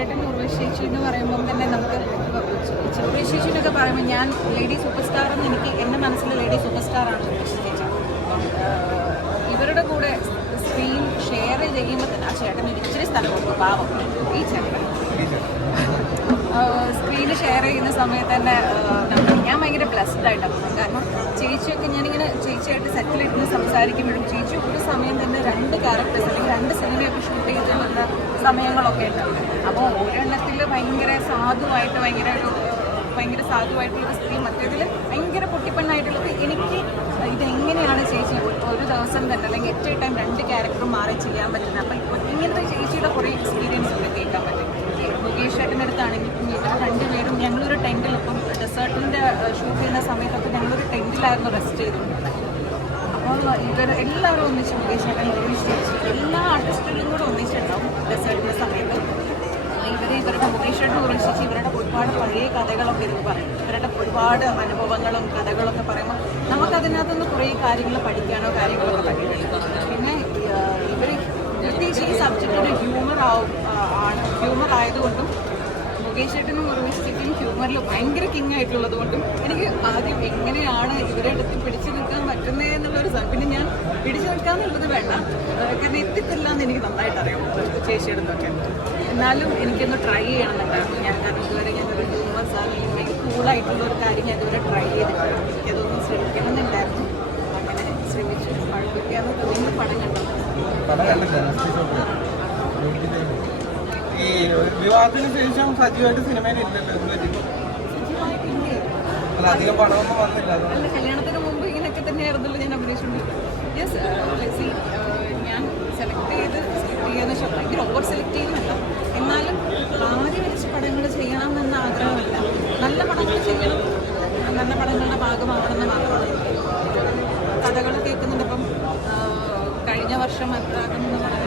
ചേട്ടൻ ഉർവശേഷി എന്ന് പറയുമ്പം തന്നെ നമുക്ക് ഉർവശേഷിനൊക്കെ പറയുമ്പോൾ ഞാൻ ലേഡി സൂപ്പർ സ്റ്റാർ എന്ന് എനിക്ക് എൻ്റെ മനസ്സിലെ ലേഡി സൂപ്പർ സ്റ്റാറാണ് ഉർവശി ചേച്ചി. ഇവരുടെ കൂടെ സ്ക്രീൻ ഷെയർ ചെയ്യുമ്പോൾ തന്നെ ആ ചേട്ടൻ ഇച്ചിരി സ്ഥലം കൊടുക്കും പാവം ഈ ചേട്ടൻ സ്ക്രീന് ഷെയർ ചെയ്യുന്ന സമയത്ത് തന്നെ ഞാൻ ഭയങ്കര ബ്ലെസ്ഡ് ആയിട്ടാണ്. കാരണം ചേച്ചിയൊക്കെ ഞാനിങ്ങനെ ചേച്ചിയായിട്ട് സെറ്റിലിരുന്ന് സംസാരിക്കുമ്പോഴും ചേച്ചി ഒരു സമയം തന്നെ 2 ക്യാരക്ടേഴ്സ് അല്ലെങ്കിൽ 2 സിനിമയൊക്കെ ഷൂട്ട് ചെയ്തിട്ടുള്ള സമയങ്ങളൊക്കെ ഉണ്ട്. അപ്പോൾ ഒരെണ്ണത്തിൽ ഭയങ്കര സാധുവായിട്ടുള്ള സ്ത്രീ, മറ്റേതിൽ ഭയങ്കര പൊട്ടിപ്പെണ്ണായിട്ടുള്ളത്. എനിക്ക് ഇതെങ്ങനെയാണ് ചേച്ചി ഒരു ദിവസം തന്നെ അല്ലെങ്കിൽ എറ്റ് ടൈം 2 ക്യാരക്ടറും മാറി ചെയ്യാൻ പറ്റുന്നത്. അപ്പം ഇങ്ങനത്തെ ചേച്ചിയുടെ കുറേ എക്സ്പീരിയൻസ് ഒക്കെ കേൾക്കാൻ പറ്റും. മുകേഷ് ചേട്ടൻ്റെ അടുത്താണെങ്കിൽ ഇവർ 2 പേരും ഞങ്ങളൊരു ടെൻറ്റിൽ, ഇപ്പം ഡെസേർട്ടിൻ്റെ ഷൂട്ട് ചെയ്യുന്ന സമയത്തൊക്കെ ഞങ്ങളൊരു ടെൻറ്റിലായിരുന്നു റെസ്റ്റ് ചെയ്തിട്ടുള്ളത്. അപ്പോൾ എല്ലാവരും ഒന്നിച്ച് മുകേഷ് ചേട്ടൻ എല്ലാ ആർട്ടിസ്റ്റുകളും കൂടെ ഒന്നിച്ചുണ്ടാവും ഡെസേർട്ടിൻ്റെ സമയത്ത്. ഇവരുടെ മുകേഷ് ചേട്ടൻ ഉറച്ചിച്ച് ഇവരുടെ ഒരുപാട് പഴയ കഥകളൊക്കെ ഇത് പറയും. ഇവരുടെ ഒരുപാട് അനുഭവങ്ങളും കഥകളൊക്കെ പറയുമ്പോൾ നമുക്കതിനകത്തുനിന്ന് കുറേ കാര്യങ്ങൾ പഠിക്കാനോ കാര്യങ്ങളൊക്കെ പറ്റിയിട്ടുണ്ട്. പിന്നെ ഇവർ പ്രത്യേകിച്ച് ഈ സബ്ജക്റ്റിന് ഹ്യൂമർ ആയതുകൊണ്ടും മുകേഷ് ചേട്ടനും ഉർവശിക്കും ഹ്യൂമറിൽ ഭയങ്കര കിങ് ആയിട്ടുള്ളത് കൊണ്ടും എനിക്ക് ആദ്യം എങ്ങനെയാണ് ഇവരെ അടുത്ത് പിടിച്ചു നിൽക്കാൻ പറ്റുന്നത് എന്നുള്ളൊരു പിന്നെ ഞാൻ പിടിച്ചു നിൽക്കാന്നുള്ളത് വേണ്ട, കാരണം എത്തിത്തില്ല എന്ന് എനിക്ക് നന്നായിട്ട് അറിയാം ചേച്ചിയുടെ അടുത്തൊക്കെ. എന്നാലും എനിക്കൊന്ന് ട്രൈ ചെയ്യണമെന്നുണ്ടായിരുന്നു ഞാൻ. കാരണം ഇതുവരെ ഞാനൊരു ഹ്യൂമർസ് അല്ലെങ്കിൽ കൂളായിട്ടുള്ള ഒരു കാര്യം ഞാൻ ഇതുവരെ ട്രൈ ചെയ്തിട്ടില്ല. എനിക്കതൊന്ന് ശ്രമിക്കണമെന്നുണ്ടായിരുന്നു. അങ്ങനെ ശ്രമിച്ചു. പഠിപ്പിക്കാതെ തോന്നുന്ന പടം കണ്ടു. ഈ വിവാഹത്തിന് ശേഷം സജീവമായിട്ട് സിനിമയിൽ ഇല്ലല്ലോ? അധികം പടമൊന്നും വന്നില്ല. അല്ല, കല്യാണത്തിന് മുമ്പ് ഇങ്ങനെയൊക്കെ തന്നെയായിരുന്നല്ലോ ഞാൻ അഭിനയിച്ചുകൊണ്ട്. ഞാൻ സെലക്ട് ചെയ്യാന്ന് വെച്ചാൽ ഭയങ്കര ഓവർ സെലക്ട് ചെയ്യുന്നല്ല. എന്നാലും ആദ്യം വെച്ച് പടങ്ങൾ ചെയ്യണം എന്ന ആഗ്രഹമല്ല, നല്ല പടങ്ങൾ ചെയ്യണം, നല്ല പടങ്ങളുടെ ഭാഗമാവണമെന്ന് മാത്രമാണ്. കഥകൾ കേൾക്കുന്നുണ്ട്. ഇപ്പം കഴിഞ്ഞ വർഷം അനുരാഗം എന്ന് പറയുന്നത്